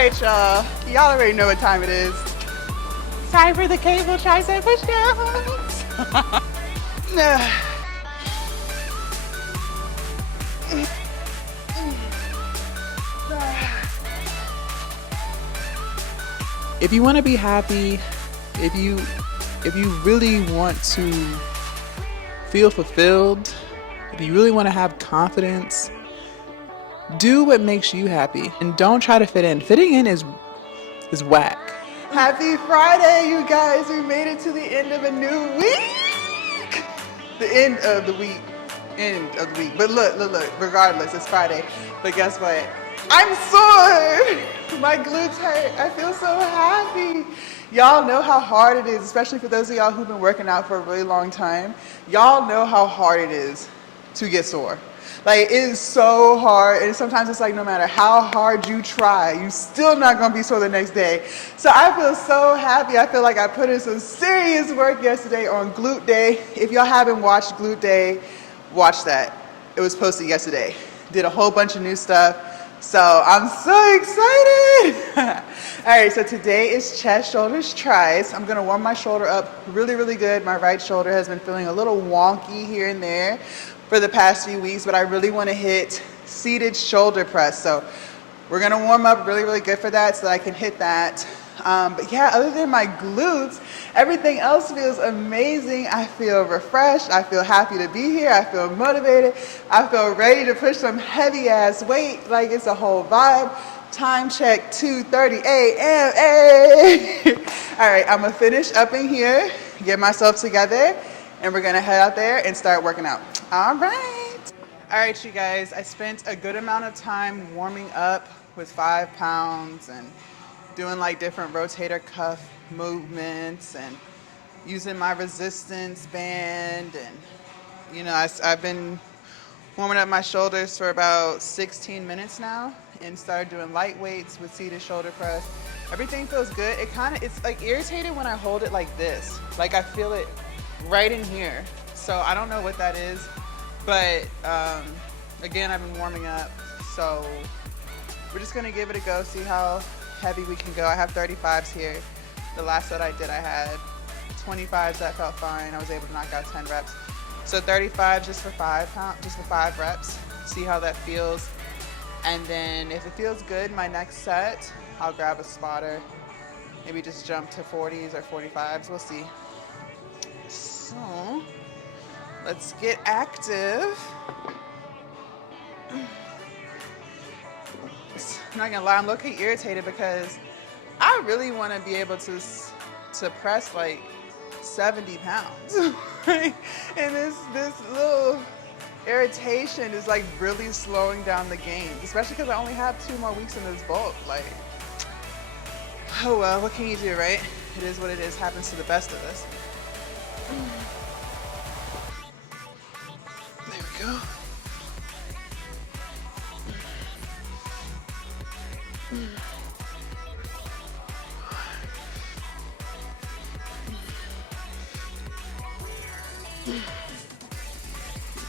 right, y'all. Y'all already know what time it is. Time for the cable tricep pushdowns. If you want to be happy, if you really want to feel fulfilled, if you really want to have confidence, do what makes you happy and don't try to fit in. Fitting in is whack. Happy Friday, you guys. We made it to the end of a new week. The end of the week. But look, regardless, it's Friday. But guess what? I'm sore. My glutes hurt. I feel so happy. Y'all know how hard it is, especially for those of y'all who've been working out for a really long time. Y'all know how hard it is to get sore. Like, it is so hard, and sometimes it's like no matter how hard you try, you're still not gonna be sore the next day. So I feel so happy. I feel like I put in some serious work yesterday on glute day. If y'all haven't watched glute day, watch that. It was posted yesterday. Did a whole bunch of new stuff. So I'm so excited. All right, so today is chest, shoulders, tris. I'm gonna warm my shoulder up really, really good. My right shoulder has been feeling a little wonky here and there for the past few weeks, but I really wanna hit seated shoulder press. So we're gonna warm up really, really good for that so that I can hit that. But yeah, other than my glutes, everything else feels amazing. I feel refreshed. I feel happy to be here. I feel motivated. I feel ready to push some heavy ass weight. Like, it's a whole vibe. Time check, 2:30 a.m. Hey. All right, I'm gonna finish up in here, get myself together, and we're gonna head out there and start working out. All right. All right, you guys, I spent a good amount of time warming up with 5 pounds and doing like different rotator cuff movements and using my resistance band. And, you know, I've been warming up my shoulders for about 16 minutes now and started doing light weights with seated shoulder press. Everything feels good. It's like irritated when I hold it like this. Like, I feel it right in here. So I don't know what that is, but again, I've been warming up. So we're just gonna give it a go, see how heavy we can go. I have 35s here. The last set I did, I had 25s that felt fine. I was able to knock out 10 reps. So 35 just for 5 reps. See how that feels. And then if it feels good, my next set, I'll grab a spotter. Maybe just jump to 40s or 45s. We'll see. So let's get active. I'm not gonna lie, I'm low-key irritated because I really want to be able to press like 70 pounds. And this little irritation is like really slowing down the game, especially because I only have 2 more weeks in this bulk. Like, oh well, what can you do, right? It is what it is, happens to the best of us. There we go.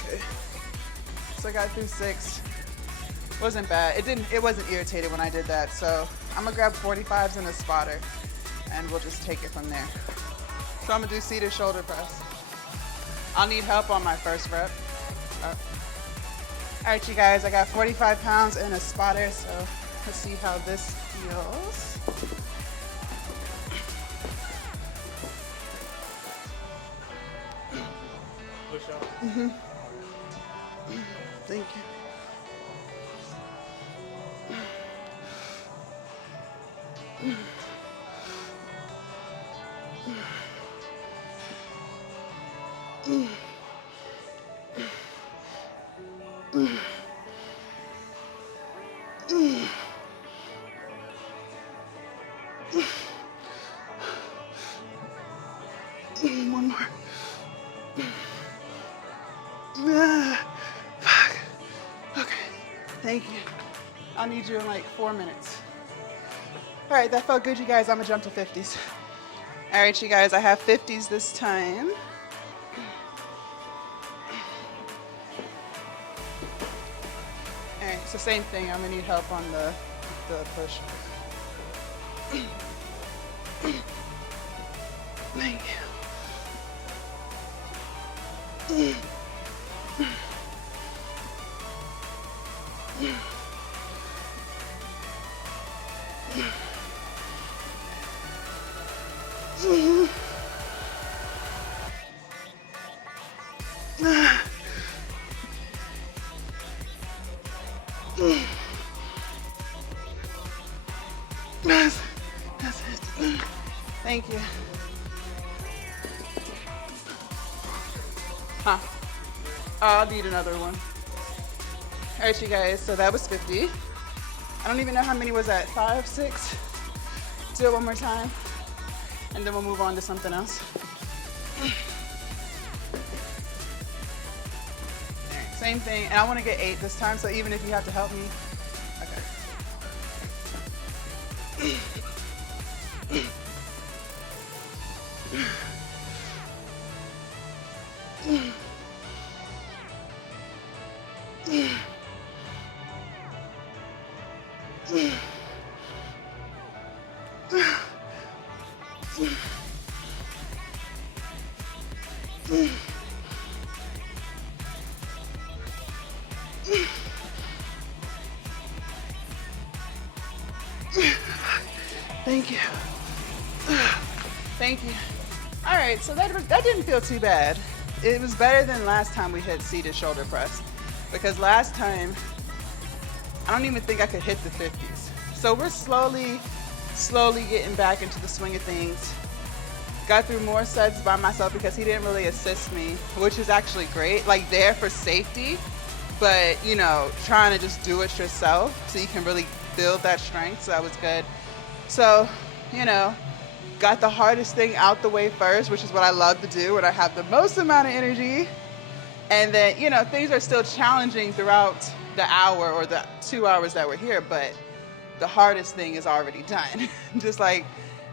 Okay, so I got through 6. Wasn't bad. It wasn't irritated when I did that. So I'm gonna grab 45s and a spotter, and we'll just take it from there. So I'm gonna do seated shoulder press. I'll need help on my first rep. All right, you guys, I got 45 pounds and a spotter, so let's see how this feels. Push up. Mm-hmm. Thank you. One more. Fuck. Okay. Thank you. I'll need you in like 4 minutes. All right, that felt good, you guys. I'm gonna jump to 50s. All right, you guys, I have 50s this time. All right, it's the same thing. I'm gonna need help on the push. Thank you. That's it. Thank you. Huh. I'll need another one. All right, you guys, so that was 50. I don't even know how many was that, 5, 6? Do it one more time, and then we'll move on to something else. Same thing, and I want to get 8 this time, so even if you have to help me, okay. Thank you. Thank you. All right, so that didn't feel too bad. It was better than last time we hit seated shoulder press, because last time, I don't even think I could hit the 50s. So we're slowly getting back into the swing of things. Got through more sets by myself because he didn't really assist me, which is actually great, like there for safety, but you know, trying to just do it yourself so you can really build that strength, so that was good. So, you know, got the hardest thing out the way first, which is what I love to do when I have the most amount of energy. And then, you know, things are still challenging throughout the hour or the 2 hours that we're here, but the hardest thing is already done. Just like,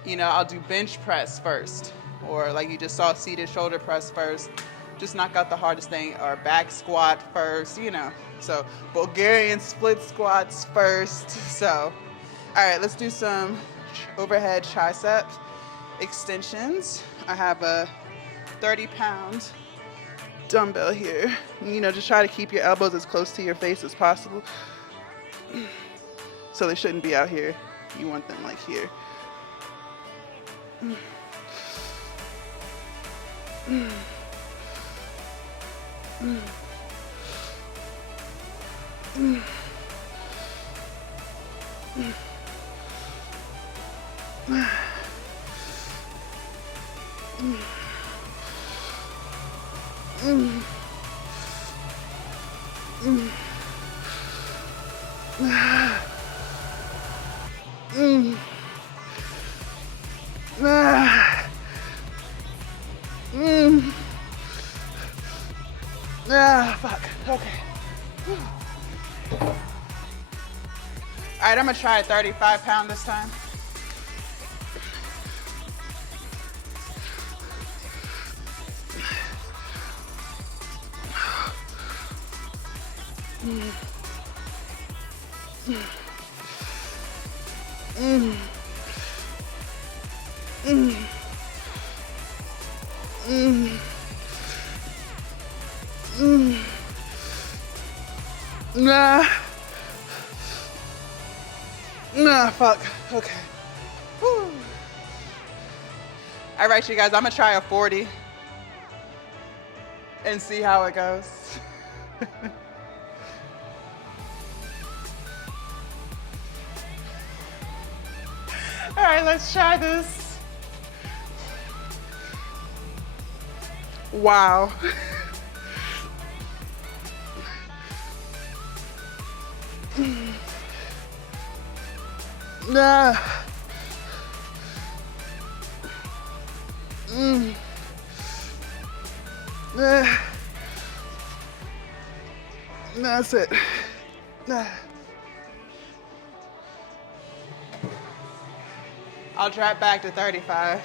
you know, I'll do bench press first, or like you just saw, seated shoulder press first. Just knock out the hardest thing, or back squat first, you know. So Bulgarian split squats first. So, all right, let's do some overhead tricep extensions. I have a 30-pound dumbbell here. You know, just try to keep your elbows as close to your face as possible. So they shouldn't be out here. You want them like here. Fuck. Okay. All right, I'm gonna try a 35-pound this time. Fuck. Okay. Whew. All right, you guys, I'm gonna try a 40 and see how it goes. All right, let's try this. Wow. Nah. That's it. I'll drop back to 35.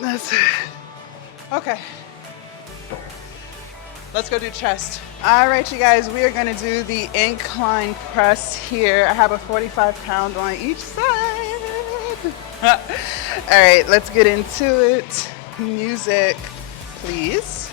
That's it. Okay. Let's go do chest. All right, you guys, we are gonna do the incline press here. I have a 45-pound on each side. All right, let's get into it. Music, please.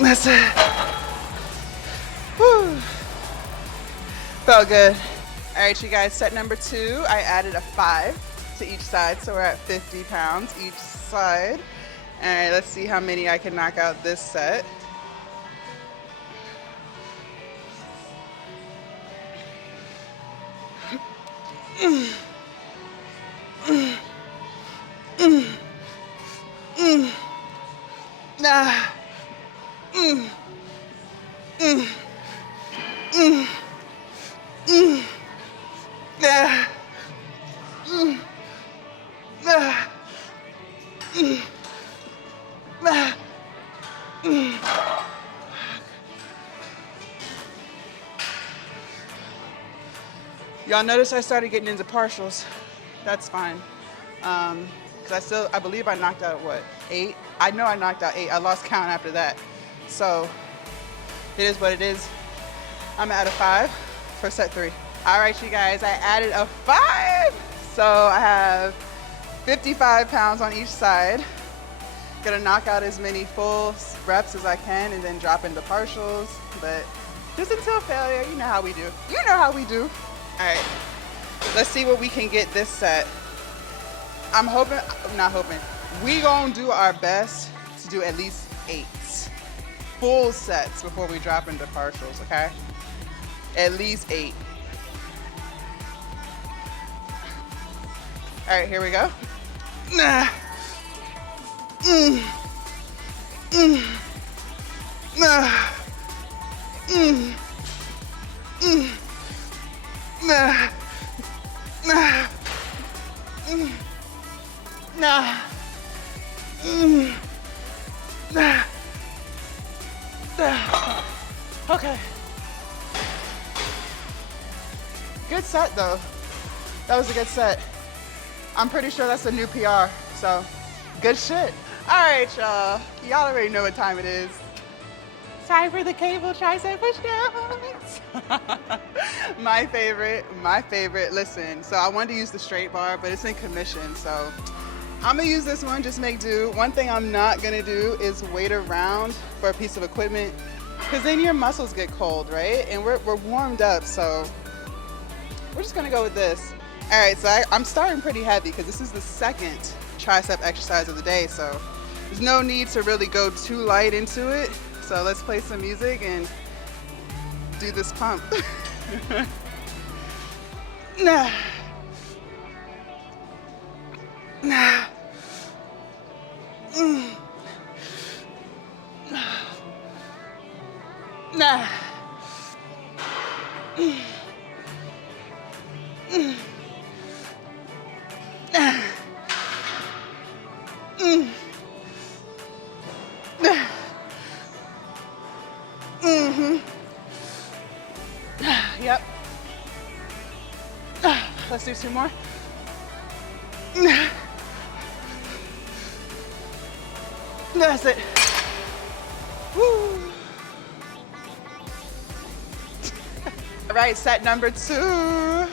That's it. Whew. Felt good. All right, you guys, set number 2, I added a 5 to each side, so we're at 50 pounds each side. All right, let's see how many I can knock out this set. Y'all notice I started getting into partials. That's fine. Cause I believe I knocked out what, 8? I know I knocked out 8. I lost count after that. So it is what it is. I'm at a 5 for set 3. All right, you guys, I added a 5. So I have 55 pounds on each side. Gonna knock out as many full reps as I can and then drop into partials. But just until failure, you know how we do. You know how we do. All right, let's see what we can get this set. I'm not hoping. We gonna do our best to do at least 8 full sets before we drop into partials, okay? At least 8. All right, here we go. Okay. Good set though. That was a good set. I'm pretty sure that's a new PR, so good shit. All right, y'all. Y'all already know what time it is. Time for the cable tricep pushdowns. My favorite. Listen, so I wanted to use the straight bar, but it's in commission, so I'm gonna use this one, just make do. One thing I'm not gonna do is wait around for a piece of equipment, because then your muscles get cold, right? And we're warmed up, so we're just gonna go with this. All right, so I'm starting pretty heavy because this is the second tricep exercise of the day, so there's no need to really go too light into it. So let's play some music and do this pump. Nah. Nah. Nah. Yep. Let's do 2 more. That's it. Woo. All right, set number 2.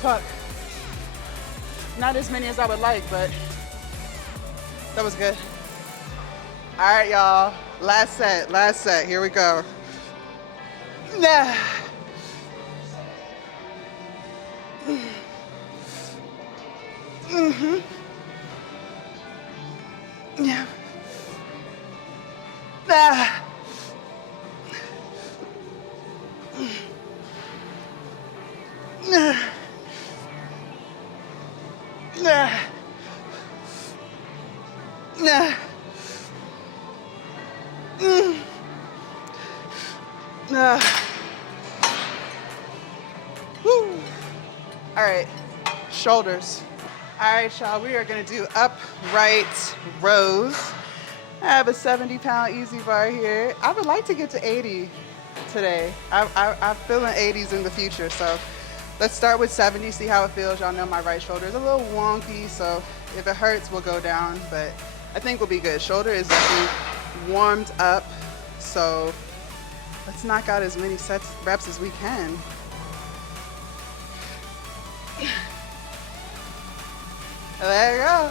Fuck. Not as many as I would like, but That was good. All right, y'all. Last set. Here we go. Nah. Yeah. Nah. Nah. Nah. Nah. Nah. Woo. All right, shoulders. All right, y'all, we are gonna do upright rows. I have a 70-pound easy bar here. I would like to get to 80 today. I'm feeling 80s in the future, so let's start with 70, see how it feels. Y'all know my right shoulder is a little wonky, so if it hurts, we'll go down, but I think we'll be good. Shoulder is definitely warmed up, so let's knock out as many reps as we can. There you go.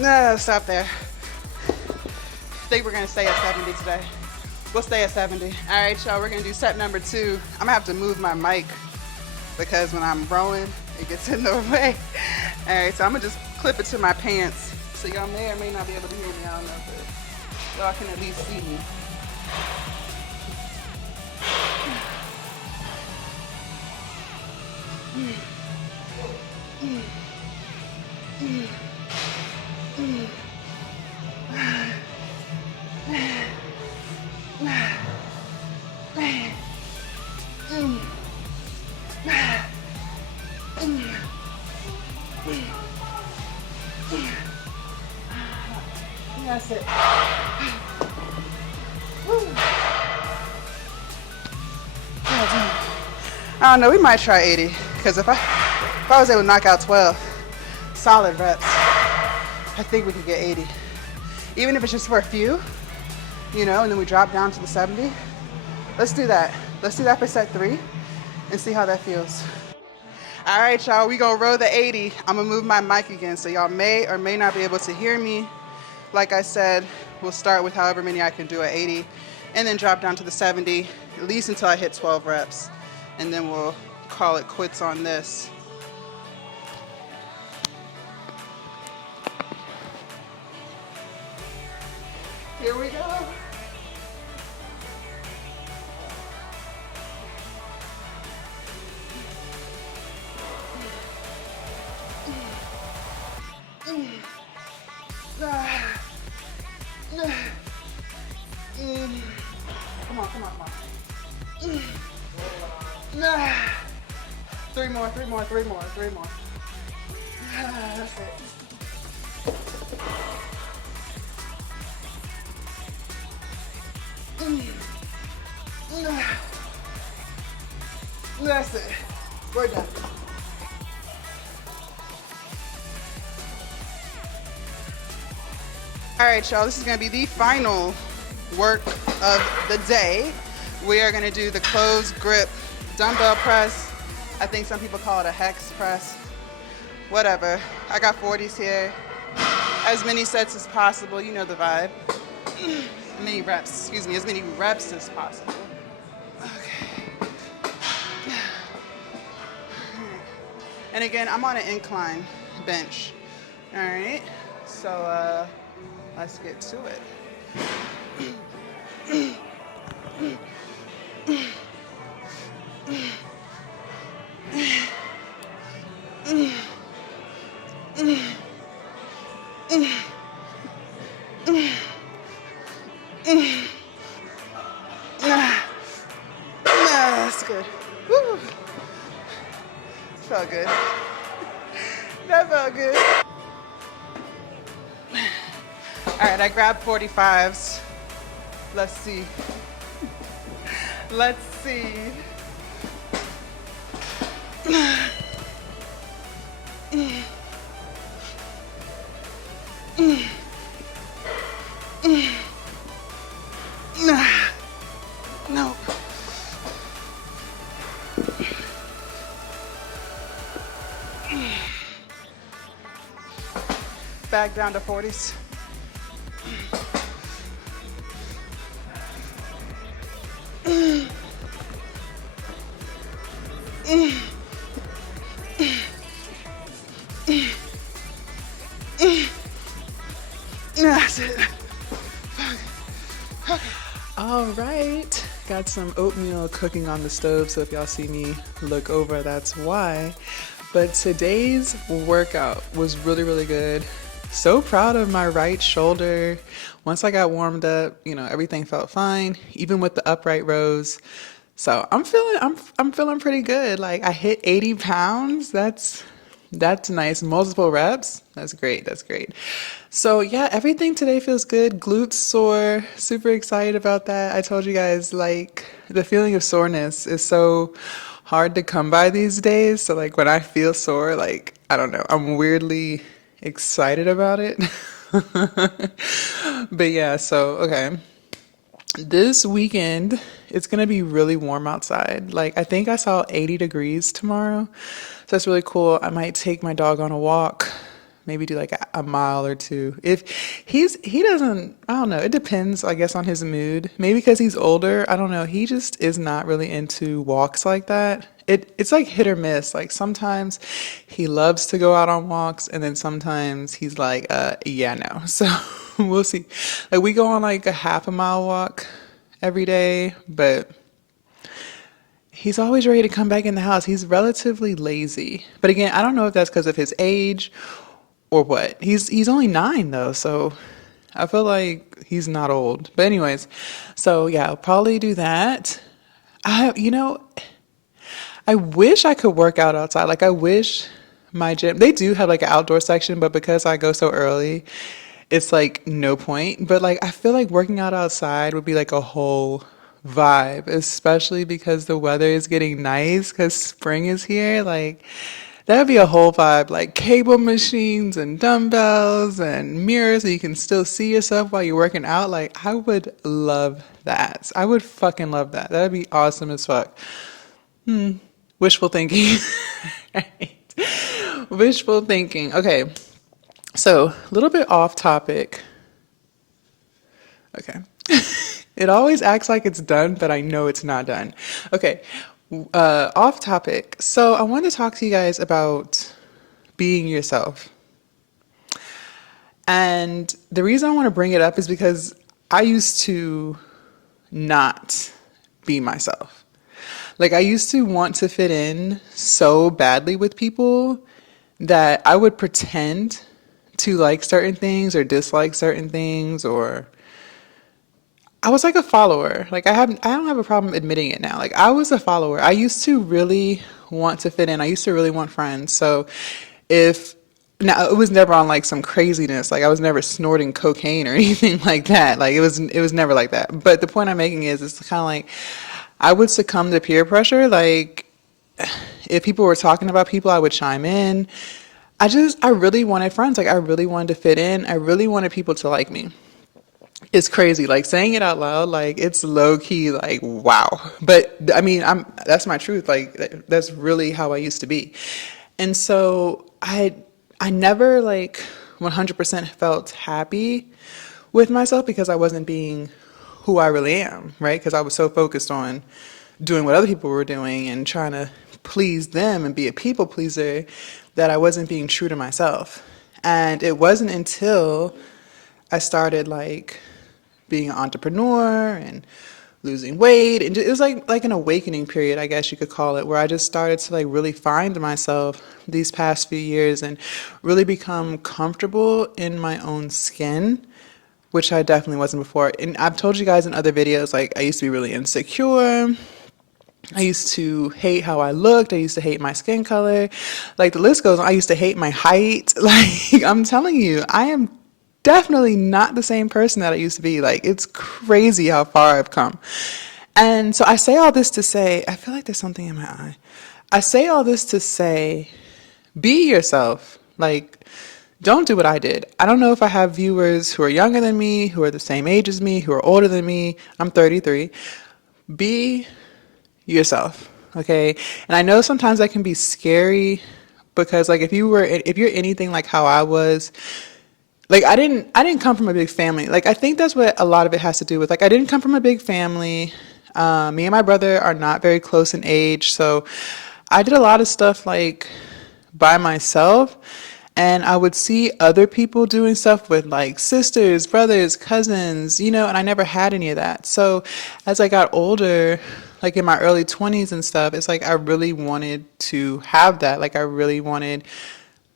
No, stop there. I think we're gonna stay at 70 today. We'll stay at 70. All right, y'all, we're gonna do set number 2. I'm gonna have to move my mic because when I'm rowing, it gets in the way. All right, so I'm gonna just clip it to my pants. So y'all may or may not be able to hear me. I don't know, but y'all can at least see me. That's it. I don't know, we might try 80, because if I was able to knock out 12 solid reps, I think we could get 80. Even if it's just for a few, you know, and then we drop down to the 70. Let's do that. Let's do that for set 3 and see how that feels. All right, y'all, we gonna row the 80. I'm gonna move my mic again, so y'all may or may not be able to hear me. Like I said, we'll start with however many I can do at 80 and then drop down to the 70, at least until I hit 12 reps. And then we'll call it quits on this. Here we go. Come on. Three more. That's it. That's it. We're done. All right, y'all, this is gonna be the final work of the day. We are gonna do the closed grip dumbbell press. I think some people call it a hex press. Whatever. I got 40s here. As many sets as possible, you know the vibe. As many reps as possible. Okay. And again, I'm on an incline bench. All right, so let's get to it. That's good. Woo. Felt good. That felt good. All right, I grabbed 45s. Let's see. No. Back down to 40s. That's it. All right, got some oatmeal cooking on the stove, so if y'all see me look over, that's why. But today's workout was really, really good. So proud of my right shoulder. Once I got warmed up, everything felt fine, even with the upright rows. So I'm feeling pretty good. Like I hit 80 pounds. That's nice. Multiple reps. That's great. That's great. So yeah, everything today feels good. Glutes sore. Super excited about that. I told you guys, like, the feeling of soreness is so hard to come by these days. So like when I feel sore, like, I don't know, I'm weirdly excited about it. But yeah, so okay. This weekend, it's gonna be really warm outside. Like I think I saw 80 degrees tomorrow. So that's really cool. I might take my dog on a walk, maybe do like a mile or two. If he doesn't, I don't know, it depends, I guess, on his mood. Maybe because he's older, I don't know. He just is not really into walks like that. It's like hit or miss. Like sometimes he loves to go out on walks, and then sometimes he's like, yeah, no. So we'll see. Like we go on like a half a mile walk every day, but he's always ready to come back in the house. He's relatively lazy. But again, I don't know if that's because of his age or what. He's only 9 though, so I feel like he's not old. But anyways, so yeah, I'll probably do that. I wish I could work out outside. Like I wish my gym, they do have like an outdoor section, but because I go so early, it's like no point. But like I feel like working out outside would be like a whole vibe, especially because the weather is getting nice because spring is here. Like that would be a whole vibe, like cable machines and dumbbells and mirrors so you can still see yourself while you're working out. Like I would love that. I would fucking love that. That'd be awesome as fuck. Wishful thinking. Right. Wishful thinking. Okay. So, a little bit off topic. Okay. It always acts like it's done, but I know it's not done. Okay. Off topic. So, I want to talk to you guys about being yourself. And the reason I want to bring it up is because I used to not be myself. Like I used to want to fit in so badly with people that I would pretend to like certain things or dislike certain things, or I was like a follower. Like I don't have a problem admitting it now. Like I was a follower. I used to really want to fit in. I used to really want friends. So if now it was never on like some craziness. Like I was never snorting cocaine or anything like that. Like it was never like that. But the point I'm making is it's kind of like I would succumb to peer pressure. Like if people were talking about people, I would chime in. I really wanted friends. Like I really wanted to fit in. I really wanted people to like me. It's crazy. Like saying it out loud, like it's low key, like wow. But I mean, that's my truth. Like that's really how I used to be. And so I never like 100% felt happy with myself because I wasn't being who I really am, right? Because I was so focused on doing what other people were doing and trying to please them and be a people pleaser that I wasn't being true to myself. And it wasn't until I started like being an entrepreneur and losing weight, and it was like an awakening period, I guess you could call it, where I just started to like really find myself these past few years and really become comfortable in my own skin, which I definitely wasn't before. And I've told you guys in other videos, like I used to be really insecure. I used to hate how I looked. I used to hate my skin color. Like the list goes on. I used to hate my height. Like I'm telling you, I am definitely not the same person that I used to be. Like it's crazy how far I've come. And so I say all this to say, I feel like there's something in my eye. I say all this to say, be yourself. Like, don't do what I did. I don't know if I have viewers who are younger than me, who are the same age as me, who are older than me. I'm 33. Be yourself, okay? And I know sometimes that can be scary because like if you're anything like how I was, like I didn't come from a big family. Like I think that's what a lot of it has to do with. Like I didn't come from a big family. Me and my brother are not very close in age, so I did a lot of stuff like by myself. And I would see other people doing stuff with like sisters, brothers, cousins, and I never had any of that. So as I got older, like in my early 20s and stuff, it's like I really wanted to have that. Like I really wanted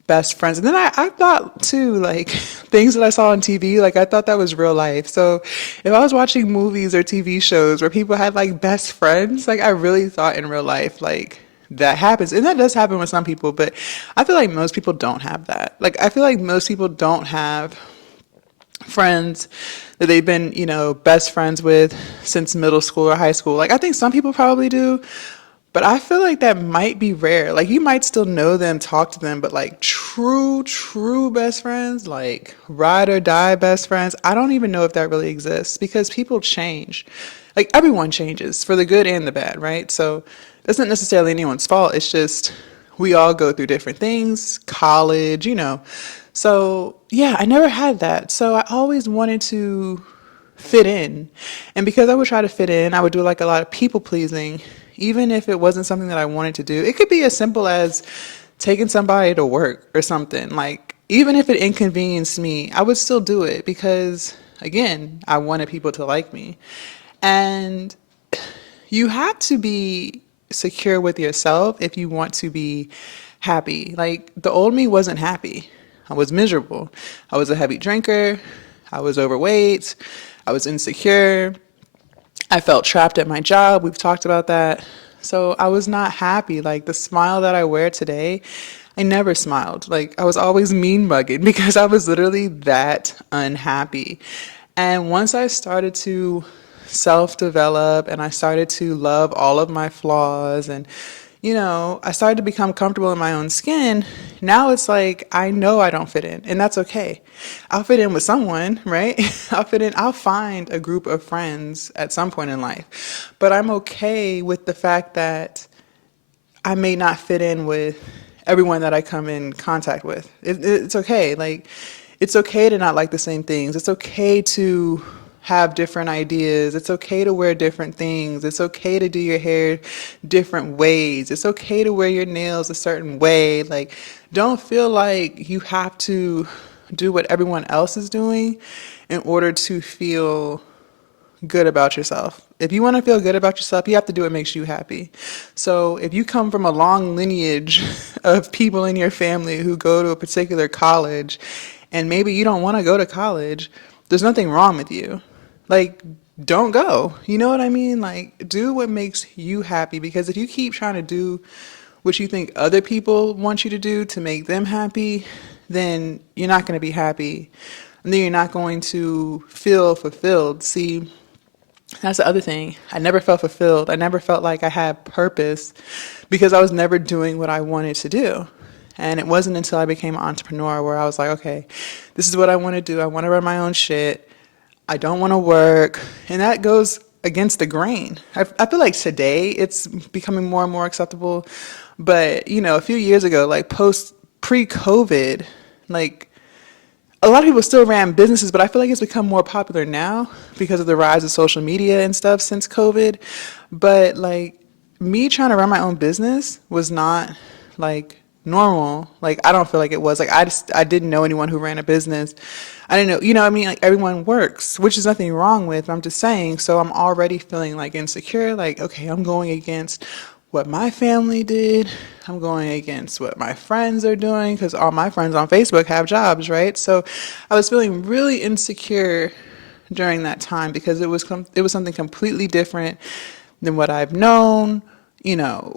best friends. And then I thought too, like things that I saw on TV, like I thought that was real life. So if I was watching movies or TV shows where people had like best friends, like I really thought in real life, like that happens. And that does happen with some people, but I feel like most people don't have that. Like I feel like most people don't have friends that they've been, best friends with since middle school or high school. Like I think some people probably do, but I feel like that might be rare. Like you might still know them, talk to them, but like true, true best friends, like ride or die best friends, I don't even know if that really exists because people change. Like everyone changes for the good and the bad, right? So it's not necessarily anyone's fault. It's just we all go through different things, college. So yeah, I never had that. So I always wanted to fit in. And because I would try to fit in, I would do like a lot of people pleasing, even if it wasn't something that I wanted to do. It could be as simple as taking somebody to work or something. Like, even if it inconvenienced me, I would still do it because, again, I wanted people to like me. And you have to be secure with yourself if you want to be happy. Like, the old me wasn't happy. I was miserable. I was a heavy drinker. I was overweight. I was insecure. I felt trapped at my job. We've talked about that. So I was not happy. Like the smile that I wear today, I never smiled. Like I was always mean mugging because I was literally that unhappy. And once I started to self develop and I started to love all of my flaws and I started to become comfortable in my own skin. Now it's like, I know I don't fit in, and that's okay. I'll fit in with someone, right? I'll find a group of friends at some point in life. But I'm okay with the fact that I may not fit in with everyone that I come in contact with. It's okay. Like, it's okay to not like the same things. It's okay to have different ideas. It's okay to wear different things. It's okay to do your hair different ways. It's okay to wear your nails a certain way. Like, don't feel like you have to do what everyone else is doing in order to feel good about yourself. If you want to feel good about yourself, you have to do what makes you happy. So if you come from a long lineage of people in your family who go to a particular college and maybe you don't want to go to college, there's nothing wrong with you. Like, don't go. You know what I mean? Like, do what makes you happy because if you keep trying to do what you think other people want you to do to make them happy, then you're not going to be happy. And then you're not going to feel fulfilled. See, that's the other thing. I never felt fulfilled. I never felt like I had purpose because I was never doing what I wanted to do. And it wasn't until I became an entrepreneur where I was like, okay, this is what I want to do. I want to run my own shit. I don't want to work. And that goes against the grain. I feel like today it's becoming more and more acceptable. But, a few years ago, like pre-COVID, like a lot of people still ran businesses, but I feel like it's become more popular now because of the rise of social media and stuff since COVID. But like me trying to run my own business was not like normal. Like I don't feel like it was. Like I didn't know anyone who ran a business. I didn't know, what I mean? Like everyone works, which is nothing wrong with. I'm just saying, so I'm already feeling like insecure, like, okay, I'm going against what my family did. I'm going against what my friends are doing because all my friends on Facebook have jobs, right? So I was feeling really insecure during that time because it was something completely different than what I've known,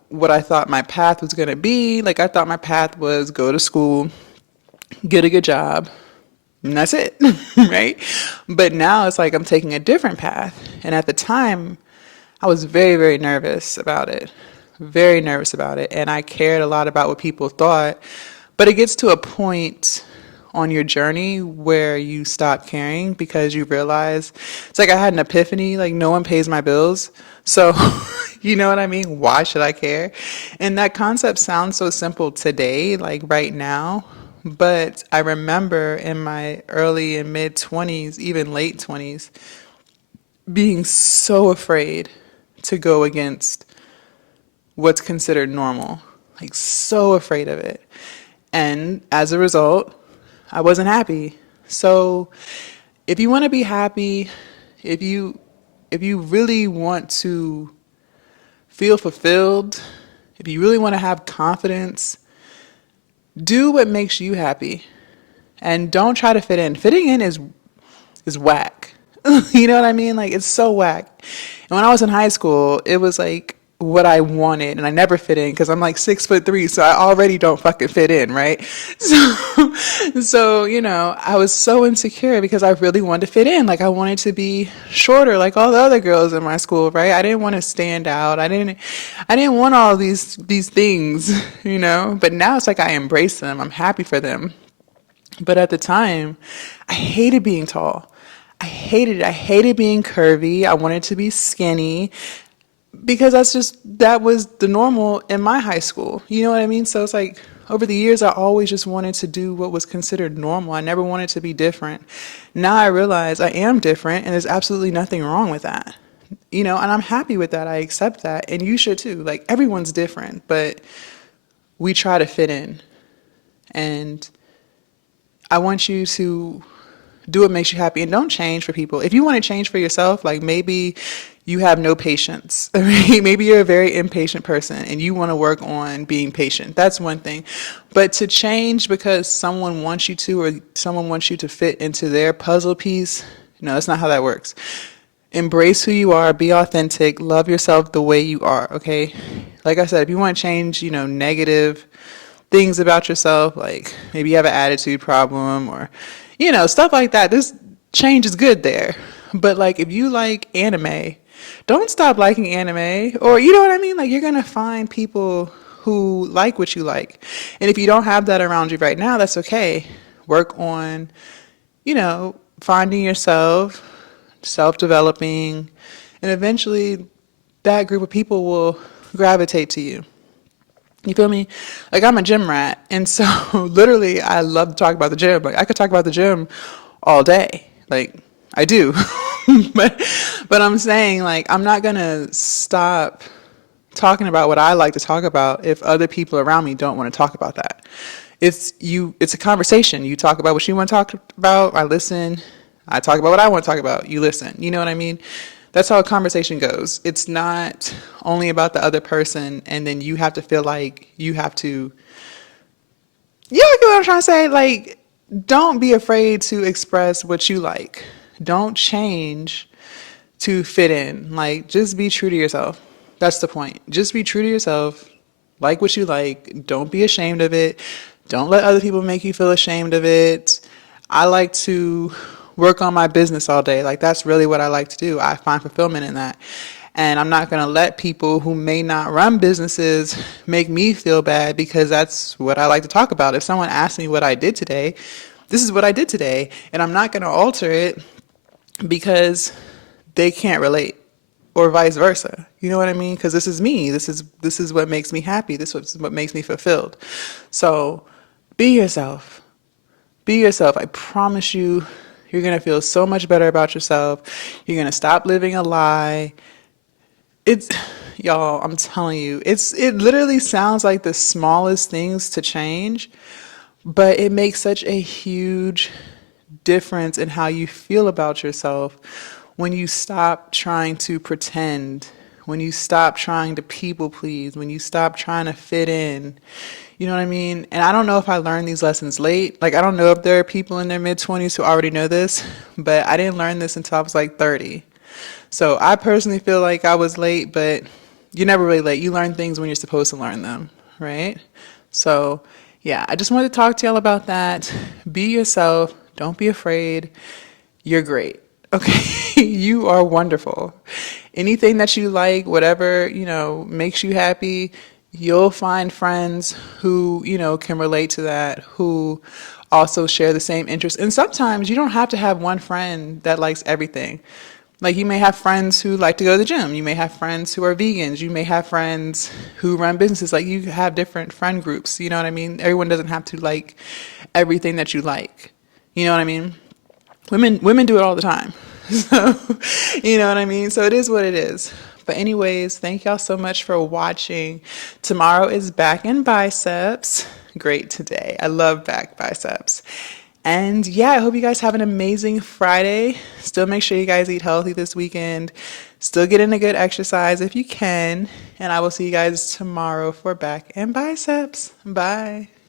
what I thought my path was going to be. Like I thought my path was go to school, get a good job, and that's it, right? But now it's like I'm taking a different path. And at the time, I was very, very nervous about it. very nervous about it, and I cared a lot about what people thought. But it gets to a point on your journey where you stop caring because you realize it's like I had an epiphany, like no one pays my bills. So, you know what I mean? Why should I care? And that concept sounds so simple today, like right now. But I remember in my early and mid 20s, even late 20s, being so afraid to go against what's considered normal, like so afraid of it. And as a result, I wasn't happy. So if you want to be happy, if you if you really want to feel fulfilled, if you really want to have confidence, do what makes you happy. And don't try to fit in. Fitting in is whack. You know what I mean? Like it's so whack. And when I was in high school, it was like what I wanted, and I never fit in because I'm like 6'3", so I already don't fucking fit in, right? So I was so insecure because I really wanted to fit in. Like I wanted to be shorter, like all the other girls in my school, right? I didn't want to stand out. I didn't want all these things, But now it's like I embrace them. I'm happy for them. But at the time, I hated being tall. I hated it. I hated being curvy. I wanted to be skinny because that was the normal in my high school. You know what I mean? So it's like over the years, I always just wanted to do what was considered normal. I never wanted to be different. Now I realize I am different and there's absolutely nothing wrong with that. And I'm happy with that. I accept that. And you should too. Like everyone's different, but we try to fit in. And I want you to do what makes you happy and don't change for people. If you want to change for yourself, like maybe you have no patience. Right? Maybe you're a very impatient person and you want to work on being patient. That's one thing. But to change because someone wants you to or someone wants you to fit into their puzzle piece, no, that's not how that works. Embrace who you are, be authentic, love yourself the way you are, okay? Like I said, if you want to change, negative things about yourself, like maybe you have an attitude problem or stuff like that. This change is good there. But like if you like anime, don't stop liking anime. Or you know what I mean? Like you're going to find people who like what you like. And if you don't have that around you right now, that's okay. Work on, finding yourself, self-developing, and eventually that group of people will gravitate to you. You feel me? Like I'm a gym rat. And so literally I love to talk about the gym. Like I could talk about the gym all day. Like I do. but I'm saying like I'm not going to stop talking about what I like to talk about if other people around me don't want to talk about that. It's a conversation. You talk about what you want to talk about. I listen. I talk about what I want to talk about. You listen. You know what I mean? That's how a conversation goes. It's not only about the other person and then you have to feel like you have to, you know what I'm trying to say? Like, don't be afraid to express what you like. Don't change to fit in. Like, just be true to yourself. That's the point. Just be true to yourself. Like what you like. Don't be ashamed of it. Don't let other people make you feel ashamed of it. I like to work on my business all day. Like that's really what I like to do. I find fulfillment in that. And I'm not going to let people who may not run businesses make me feel bad because that's what I like to talk about. If someone asks me what I did today, this is what I did today. And I'm not going to alter it because they can't relate or vice versa. You know what I mean? Because this is me. This is what makes me happy. This is what makes me fulfilled. So be yourself. Be yourself. I promise you, you're going to feel so much better about yourself. You're going to stop living a lie. Y'all, I'm telling you, it literally sounds like the smallest things to change, but it makes such a huge difference in how you feel about yourself when you stop trying to pretend, when you stop trying to people please, when you stop trying to fit in. You know what I mean? And I don't know if I learned these lessons late. Like, I don't know if there are people in their mid-20s who already know this, but I didn't learn this until I was like 30. So I personally feel like I was late, but you're never really late. You learn things when you're supposed to learn them, right? So, yeah, I just wanted to talk to y'all about that. Be yourself. Don't be afraid. You're great. Okay? You are wonderful. anything that you like, whatever, makes you happy, you'll find friends who, can relate to that, who also share the same interests. And sometimes you don't have to have one friend that likes everything. Like you may have friends who like to go to the gym. You may have friends who are vegans. You may have friends who run businesses. Like you have different friend groups. You know what I mean? Everyone doesn't have to like everything that you like. You know what I mean? Women do it all the time. So, you know what I mean? So it is what it is. But anyways, thank y'all so much for watching. Tomorrow is back and biceps. Great today. I love back biceps. And yeah, I hope you guys have an amazing Friday. Still make sure you guys eat healthy this weekend. Still get in a good exercise if you can. And I will see you guys tomorrow for back and biceps. Bye.